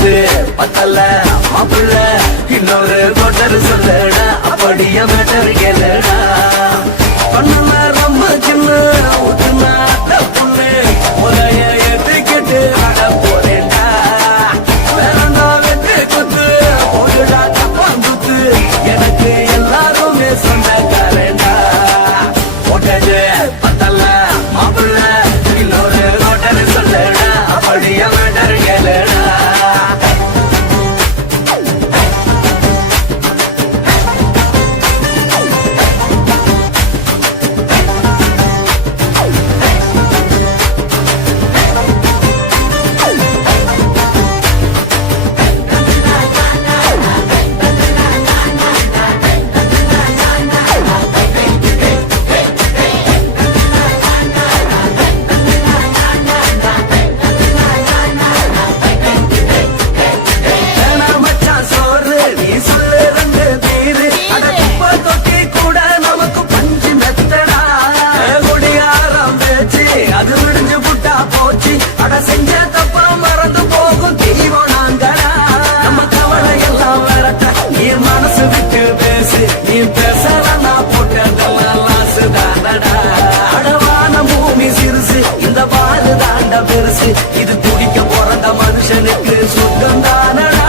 போட்டது பத்தல மாப்பிள்ள இன்னொரு கோட்டர் சொல்லடா அப்படியே மேட்டர் கேளடா பண்ணல ரொம்ப சின்ன ஊத்துனா பொண்ணு முறைய ஏத்துக்கிட்டு ஆட போறேன்டா வேறண்டா வெட்டு குத்து போடுடா தப்பாங்குத்து எனக்கு எல்லாருமே சொந்தக்காரண்டா போட்டது பத்தல மாப்பிள்ள இன்னொரு கோட்டர் சொல்லடா அப்படியே மேட்டர் கேளடா செஞ்ச தப்பா மறந்து போகும் தெய்வம் நாங்களா நம்ம கவலை எல்லாம் வரட்ட நீ மனசு விட்டு பேசு நீ பேசலன்னா போட்டதெல்லாம் லாசு தானடா அடவான பூமி சிறுசு இந்த பாரு தாண்ட பெருசு இது குடிக்க பிறந்த மனுஷனுக்கு சுத்தம் தானடா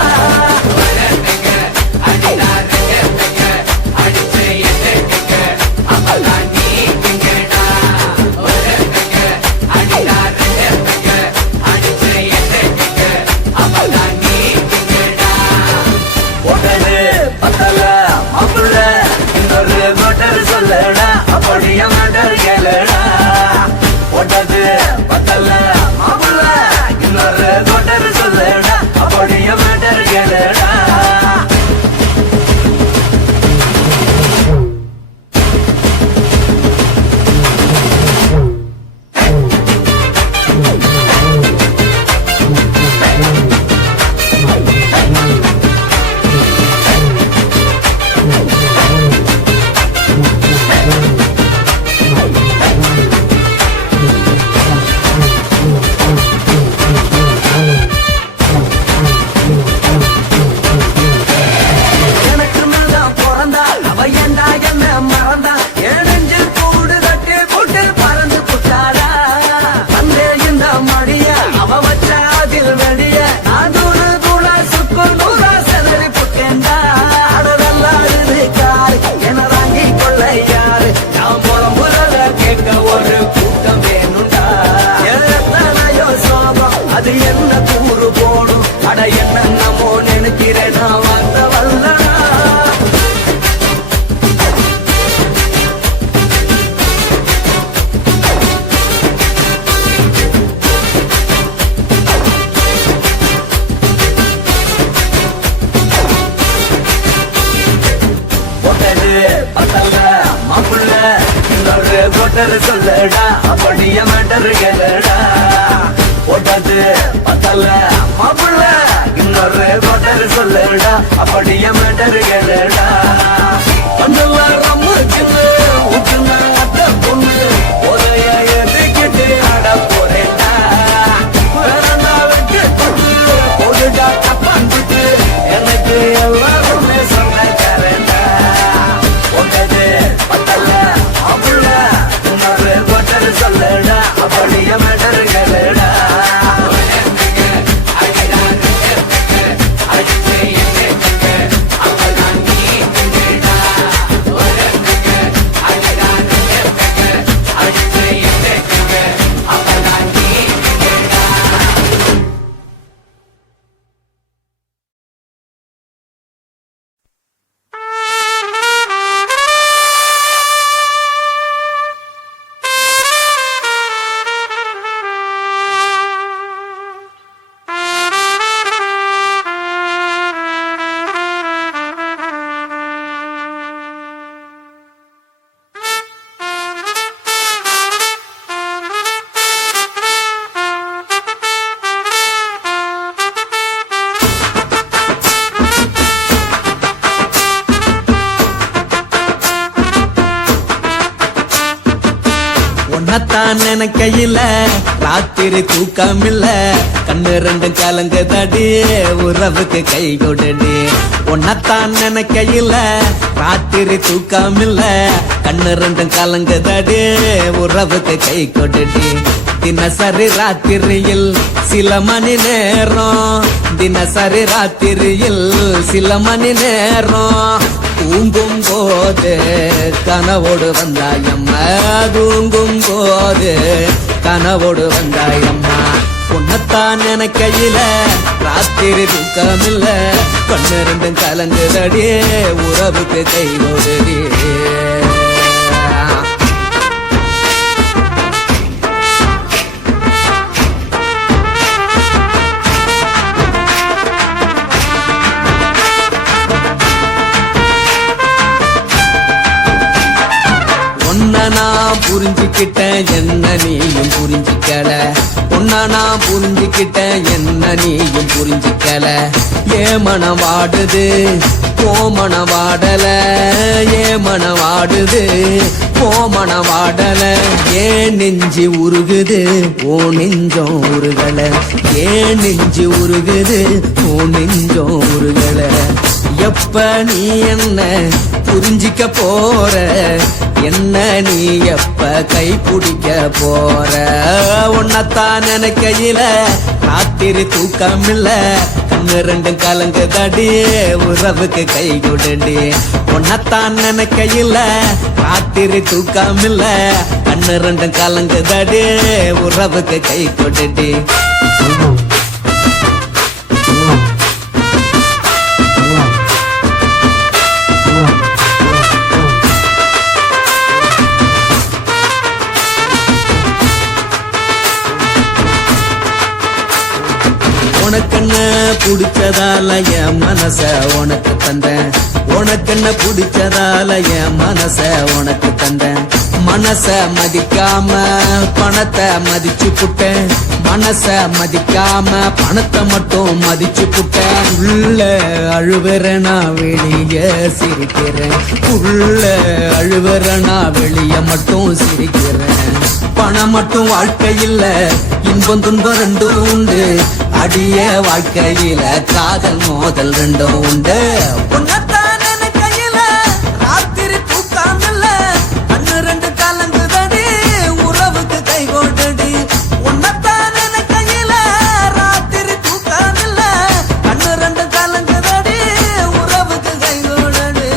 சொல்லடா அப்படியே மேட்டர் கேளடா போட்டது பத்தல மாப்பிள்ள இன்னொரு கோட்டர் சொல்லடா அப்படியே மேட்டர் கேளடா அது என்ன கூறு போடும் அட என்னமோ நினைக்கிறேன் நான் வந்த வல்லடா போட்டது பத்தல மாப்பிள்ள இன்னொரு கோட்டர் சொல்லடா அப்படியே மேட்டர் கேளடா போட்டது பத்தல மாப்பிள்ள இன்னொரு கோட்டர் சொல்லடா அப்படியே மேட்டர் கேளடா பண்ணல ரொம்ப சின்ன ஊத்துனா பொண்ணு உதய எதுக்கிட்டு ஆட போறேன்டா வேறண்டா வெட்டு குத்து போடுடா தப்பாங்குத்து எனக்கு எல்லாருமே சொந்தக்காரண்டா போட்டது பத்தல மாப்பிள்ள இன்னொரு கோட்டர் சொல்லடா அப்படியே மேட்டர் கேளடா உன்னத்தான் நினைக்கையில ராத்திரி தூக்கம் இல்ல கண்ணு ரெண்டு கலங்குதடி உறவுக்கு கை கொடுடி உன்னத்தான் நினைக்கையில ராத்திரி தூக்கம் இல்ல கண்ணு ரெண்டு கலங்குதடி உறவுக்கு கை கொடுடி தினசரி ராத்திரியில் சில மணி நேரம் தினசரி ராத்திரியில் சில மணி நேரம் தூங்கும் போது கனவோடு வந்தாயம்மா தூங்கும் போது கனவோடு வந்தாயம்மா உன்னத்தான் நினைக்கையில ராத்திரி தூக்கம் இல்ல கண்ணு ரெண்டும் கலங்குதடியே உறவுக்கு கை ஓடுடி நான் புரிஞ்சுக்கிட்டேன் என்ன நீயும் புரிஞ்சுக்கல உன்ன நான் புரிஞ்சுக்கிட்டேன் என்ன நீயும் புரிஞ்சுக்கல ஏ மனம் வாடுது போ மனம் வாடல ஏ மனம் வாடுது போ மனம் வாடல ஏன் நெஞ்சு உருகுது ஓ நெஞ்சம் உருகல ஏன் நெஞ்சு உருகுது ஓ நெஞ்சம் உருகல எப்ப நீ என்ன புரிஞ்சிக்க போற என்ன நீ எப்ப கை பிடிக்க போற உன்னத்தான் நினைக்கையில ராத்திரி தூக்கம் இல்ல கண்ணு ரெண்டும் கலங்குதடி உறவுக்கு கை கொடுடி உன்னத்தான் நினைக்கையில ராத்திரி தூக்கம் இல்ல கண்ணு ரெண்டும் கலங்குதடி உறவுக்கு கை கொடுடி உனக்கென்ன பிடிச்சதால என் மனச உனக்கு தந்தேன் உனக்கென்ன பிடிச்சதால என் மனச உனக்கு தந்தேன் மனச மதிக்காம பணத்தை மதிச்சு புட்டேன் மனச மதிக்காம பணத்தை மட்டும் மதிச்சு புட்டேன் உள்ள அழுவுறனா வெளிய சிரிக்கிறேன் உள்ள அழுவுறனா வெளிய மட்டும் சிரிக்கிறேன் பணம் மட்டும் வாழ்க்கையில் இன்பம் துன்பம் ரெண்டும் உண்டு அடிய வாழ்க்கையில காதல் மோதல் ரெண்டும் உண்டு உன்னத்தான் நினைக்கையில ராத்திரி தூக்கம் இல்ல கண்ணு ரெண்டு கலங்குதடி உறவுக்கு கை கொடுடி உன்னத்தான் நினைக்கையில ராத்திரி தூக்கம் இல்ல கண்ணு ரெண்டு கலங்குதடி உறவுக்கு கை கொடுடி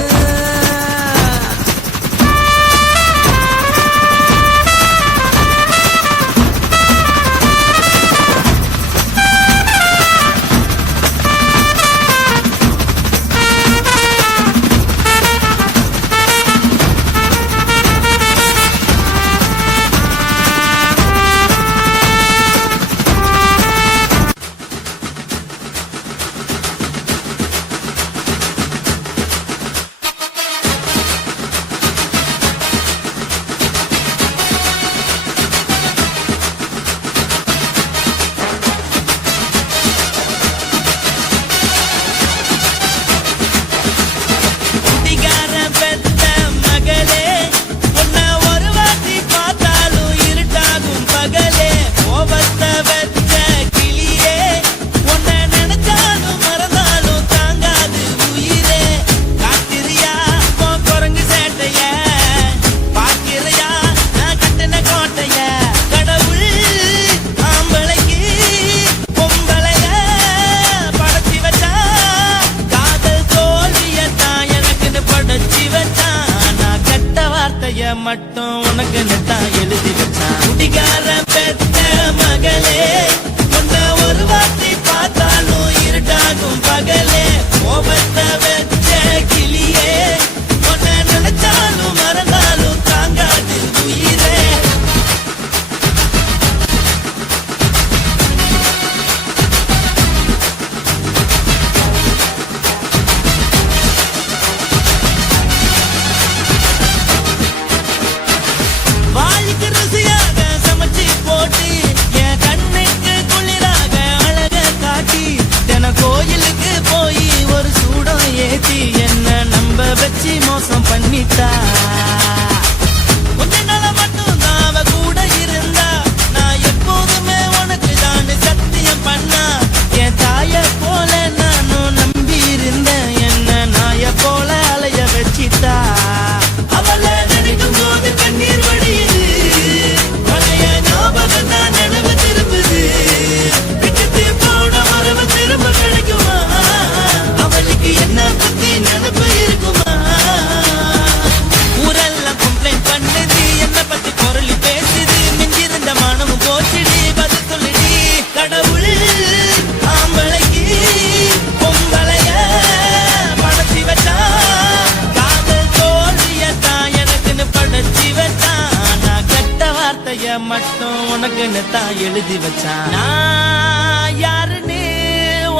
மகனை தான் எழுதி வச்சான். நான் யாருன்னு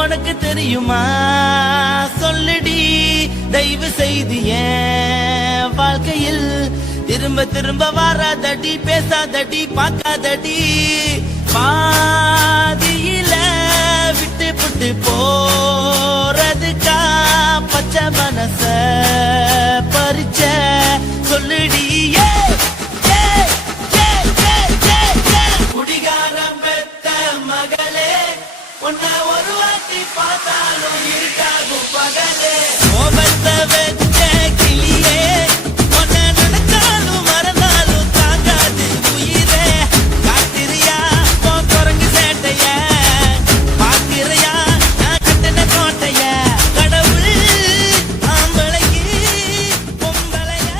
உனக்கு தெரியுமா சொல்லுடி, தயவு செய்து என் வாழ்க்கையில் திரும்ப திரும்ப வராதடி, பேசாதடி, பார்க்காதடி. பாதியில விட்டு விட்டு போறதுக்கா பச்சை மனச பறிச்ச சொல்லுடி. குடிகாரம் பெத்த மகளே, உன்ன ஒரு வாட்டி பார்த்தாலும் இருக்காகும் பகலே. கோபத்தை வச்ச கிளியே, உன்னை நினைச்சாலும் மறந்தாலும் தாங்காது உயிரே. காத்திரியா உன் குரங்கு சேட்டைய, பார்க்கிறையா நான் கட்டின கோட்டைய. கடவுள் ஆம்பளைக்கு பொம்பளைய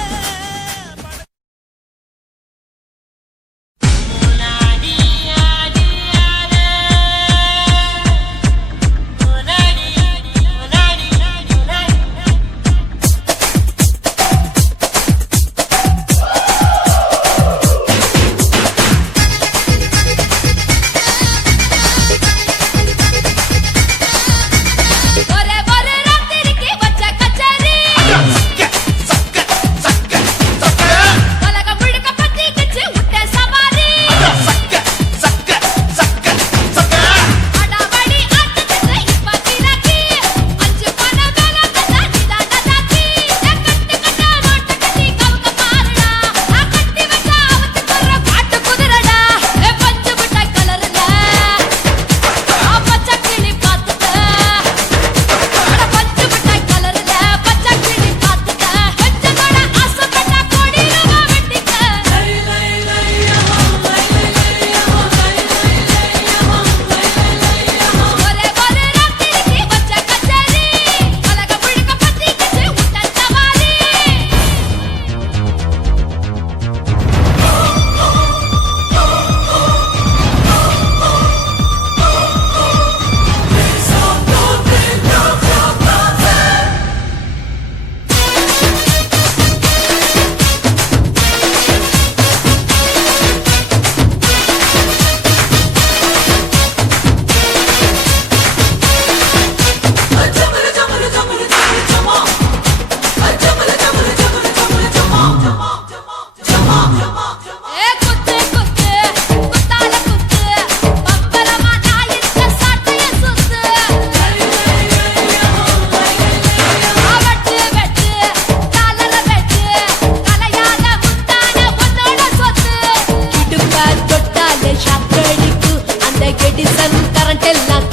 கரண்ட் எல்லாம்